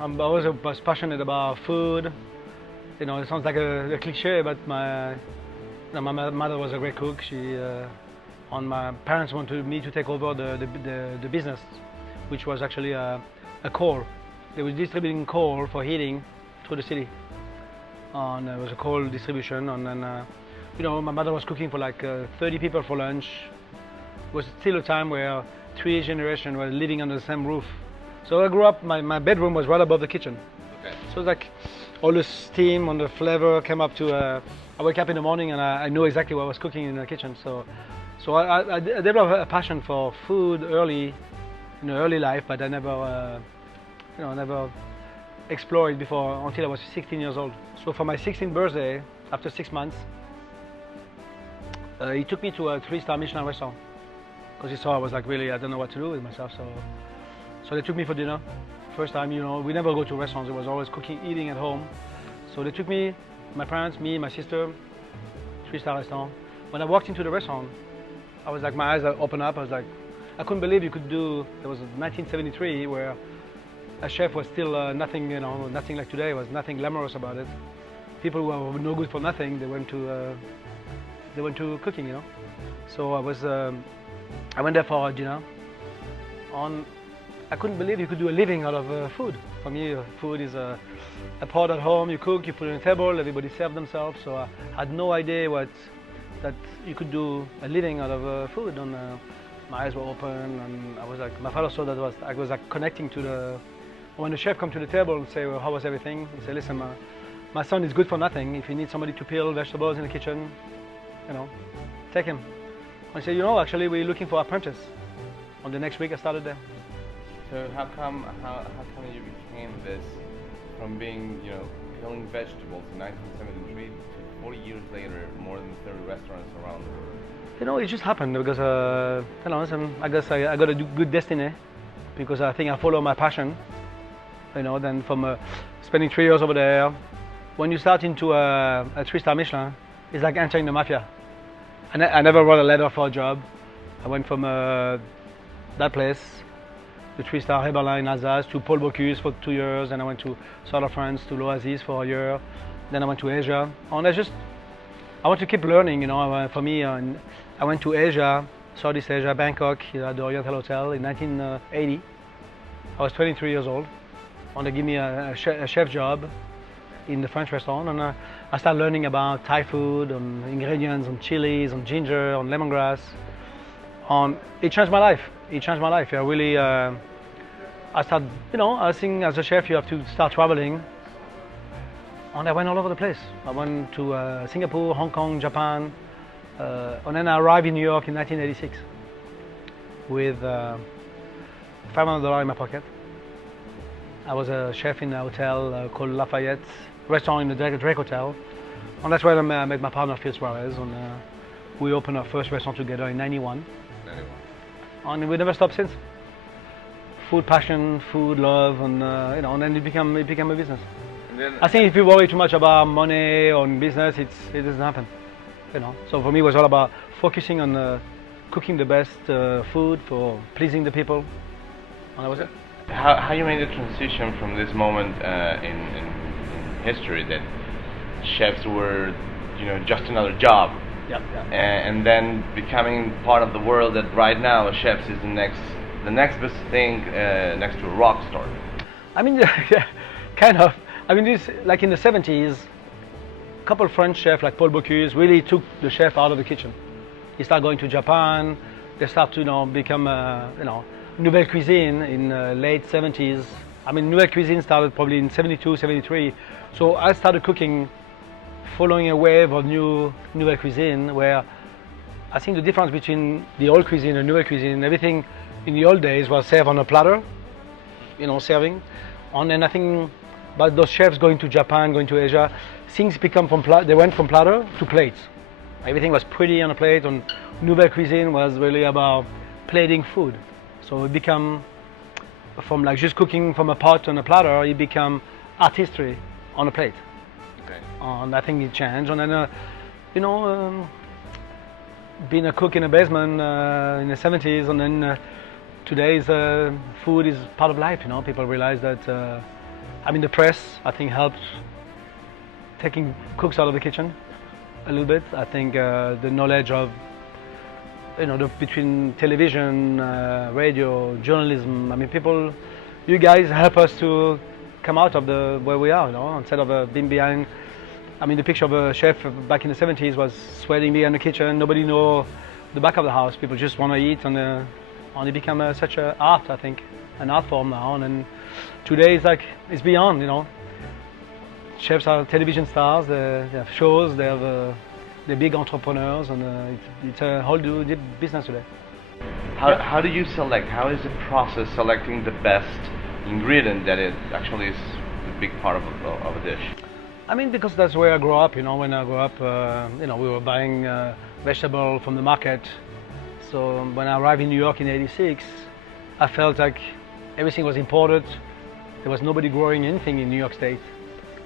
I always was passionate about food. You know, it sounds like a cliche, but my mother was a great cook. And my parents wanted me to take over the business, which was actually a coal. They were distributing coal for heating through the city. And it was a coal distribution, and then you know, my mother was cooking for like 30 people for lunch. It was still a time where 3 generations were living under the same roof. So I grew up, my bedroom was right above the kitchen. Okay. So it's like all the steam and the flavor came up to, I wake up in the morning and I knew exactly what I was cooking in the kitchen. So I developed a passion for food early, in the early life, but I never, you know, never explored it before until I was 16 years old. So for my 16th birthday, after 6 months, he took me to a 3-star Michelin restaurant because he saw I was like really, I don't know what to do with myself. So they took me for dinner. First time, you know, we never go to restaurants. It was always cooking, eating at home. So they took me, my parents, me, my sister, 3-star restaurant. When I walked into the restaurant, I was like, my eyes opened up. I was like, I couldn't believe you could do. It was 1973 where a chef was still nothing, you know, nothing like today. There was nothing glamorous about it. People who were no good for nothing, they went to cooking, you know. So I went there for dinner. I couldn't believe you could do a living out of food. For me, food is a pot at home. You cook, you put it on a table, everybody serve themselves. So I had no idea that you could do a living out of food. And my eyes were open, and I was like, my father saw that I was like connecting to the. When the chef come to the table and say, well, how was everything? He said, listen, my son is good for nothing. If you need somebody to peel vegetables in the kitchen, you know, take him. I said, you know, actually we're looking for apprentice. On the next week I started there. So how come you became this, from being, you know, peeling vegetables in 1973 to 40 years later, more than 30 restaurants around the world? You know, it just happened because, you know, I guess I got a good destiny because I think I follow my passion. You know, then from spending 3 years over there, when you start into a 3-star Michelin, it's like entering the mafia. I never wrote a letter for a job. I went from that place, the 3-star Heberlin in Alsace, to Paul Bocuse for 2 years, and I went to south of France, to L'Oasis for a year. Then I went to Asia. And I want to keep learning, you know. For me, I went to Asia, Southeast Asia, Bangkok, at the Oriental Hotel in 1980. I was 23 years old. And they give me a chef job in the French restaurant, and I started learning about Thai food, and ingredients, and chilies, and ginger, and lemongrass. And it changed my life. It changed my life. I really, I started, you know, I think as a chef you have to start traveling. And I went all over the place. I went to Singapore, Hong Kong, Japan, and then I arrived in New York in 1986 with $500 in my pocket. I was a chef in a hotel called Lafayette, restaurant in the Drake Hotel. And that's where I met my partner, Phil Suarez, and we opened our first restaurant together in 91. And we never stopped since. Food passion, food love, and you know, and then it became a business. I think if you worry too much about money or business, it doesn't happen. You know. So for me, it was all about focusing on cooking the best food for pleasing the people, and that was it. How you made the transition from this moment in history that chefs were, you know, just another job, Yep. and then becoming part of the world that right now chefs is the next best thing next to a rock star. I mean, yeah, kind of. I mean, this, like in the 70s, a couple of French chefs like Paul Bocuse really took the chef out of the kitchen. He started going to Japan. They started to, you know, become, you know, Nouvelle Cuisine in late 70s. I mean, Nouvelle Cuisine started probably in 72, 73. So I started cooking following a wave of new Nouvelle Cuisine, where I think the difference between the old cuisine and Nouvelle Cuisine, everything in the old days was served on a platter, you know, serving. And then I think, but those chefs going to Japan, going to Asia, things become they went from platter to plates. Everything was pretty on a plate, and Nouvelle Cuisine was really about plating food. So it became, from like just cooking from a pot on a platter, it became artistry on a plate. Okay. And I think it changed. And then, you know, being a cook in a basement in the 70s, and then today's food is part of life. You know, people realize that I mean, the press, I think, helped taking cooks out of the kitchen a little bit. I think the knowledge of, between television, radio, journalism. I mean, people, you guys help us to come out of where we are, instead of being behind. I mean, the picture of a chef back in the 70s was sweating behind the kitchen. Nobody know the back of the house. People just want to eat, and it became such an art, I think, an art form now. And today it's beyond, Chefs are television stars. They have shows. They're big entrepreneurs, and it's a whole new business today. How do you select? How is the process selecting the best ingredient that it actually is a big part of a dish? I mean, because that's where I grew up. When I grew up, we were buying vegetable from the market. So when I arrived in New York in '86, I felt like everything was imported. There was nobody growing anything in New York State.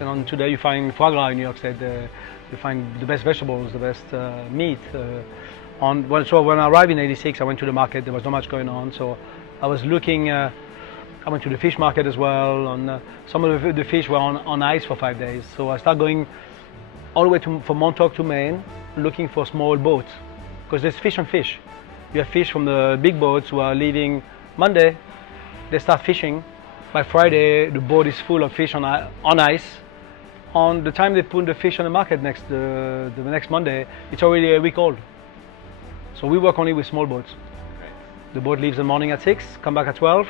And today you find foie gras in New York State. You find the best vegetables, the best meat. So when I arrived in '86, I went to the market. There was not much going on. So I was looking. I went to the fish market as well. Some of the fish were on ice for 5 days. So I started going all the way from Montauk to Maine, looking for small boats, because there's fish and fish. You have fish from the big boats who are leaving Monday. They start fishing. By Friday, the boat is full of fish on ice. On the time they put the fish on the market the next Monday, it's already a week old. So we work only with small boats. The boat leaves in the morning at 6, come back at 12.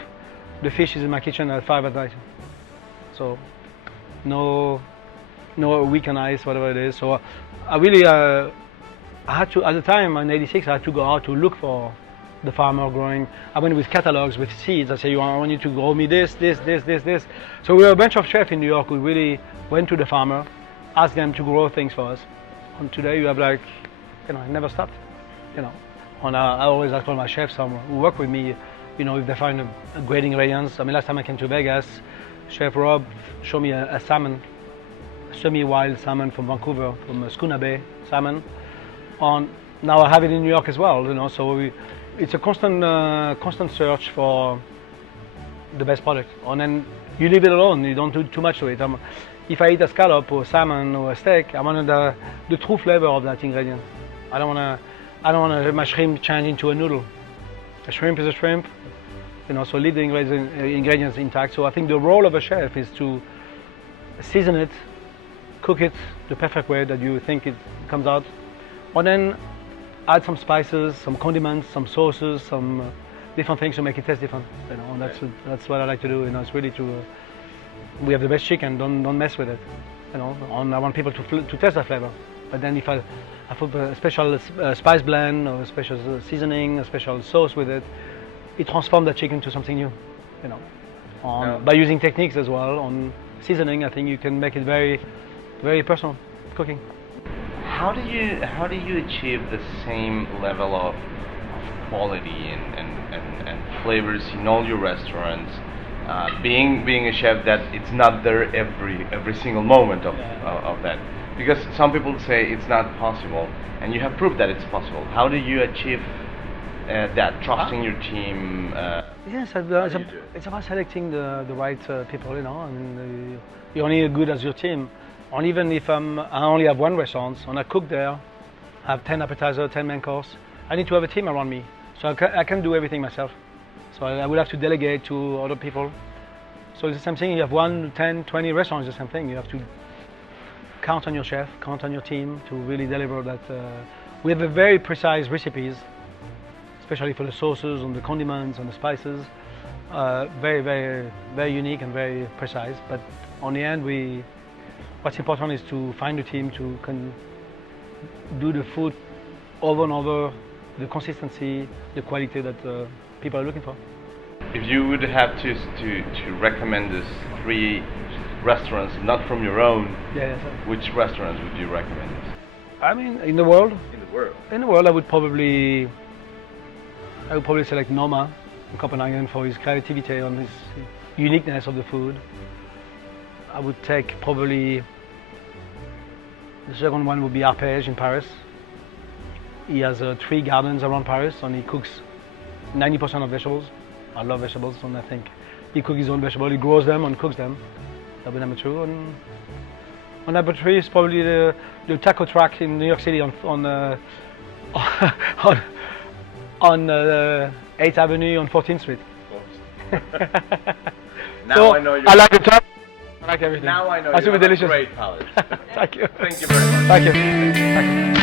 The fish is in my kitchen at 5 at night. So no week on ice, whatever it is. So I really, I had to, at the time in '86, I had to go out to look for the farmer growing. I went with catalogs, with seeds. I say, I want you to grow me this. So we were a bunch of chefs in New York who really went to the farmer, asked them to grow things for us. And today you have it never stopped, And I always ask all my chefs who work with me, if they find a great ingredients. I mean, last time I came to Vegas, Chef Rob showed me a salmon, semi-wild salmon from Vancouver, from Schooner Bay salmon. Now I have it in New York as well, so it's a constant search for the best product. And then you leave it alone, you don't do too much to it. If I eat a scallop or salmon or a steak, I want the true flavor of that ingredient. I don't want to have my shrimp change into a noodle. A shrimp is a shrimp, so leave the ingredients intact. So I think the role of a chef is to season it, cook it the perfect way that you think it comes out, and then add some spices, some condiments, some sauces, some different things to make it taste different. And that's what I like to do. It's really we have the best chicken. Don't mess with it. And I want people to taste that flavor. But then if I put a special spice blend or a special seasoning, a special sauce with it, it transforms that chicken to something new. By using techniques as well on seasoning, I think you can make it very, very personal cooking. How do you achieve the same level of quality and flavors in all your restaurants? Being a chef, that it's not there every single moment of that. Because some people say it's not possible, and you have proved that it's possible. How do you achieve that, trusting your team? Yes, it's about selecting the right people, I mean, you're only as good as your team. And even if I only have one restaurant, and I cook there, I have 10 appetizers, 10 main course, I need to have a team around me. So I can't do everything myself. So I will have to delegate to other people. So it's the same thing, you have 1, 10, 20 restaurants, it's the same thing. You have to count on your chef, count on your team to really deliver that. We have a very precise recipes, especially for the sauces and the condiments and the spices. Very, very, very unique and very precise. But on the end, what's important is to find a team to do the food over and over, the consistency, the quality that people are looking for. If you would have to recommend these 3 restaurants, not from your own, which restaurants would you recommend? I mean, in the world? In the world, I would probably select Noma in Copenhagen for his creativity and his uniqueness of the food. I would take probably, the second one would be Arpège in Paris. He has 3 gardens around Paris and he cooks 90% of vegetables. I love vegetables, and I think he cooks his own vegetables, he grows them and cooks them. That'll be number 2. And on number 3 is probably the taco truck in New York City on on 8th Avenue on 14th Street. Now So, I know you're. I like the truck. I like everything. Now I know That's you super have a delicious. great palate. Thank you. Thank you very much. Thank you. Thank you.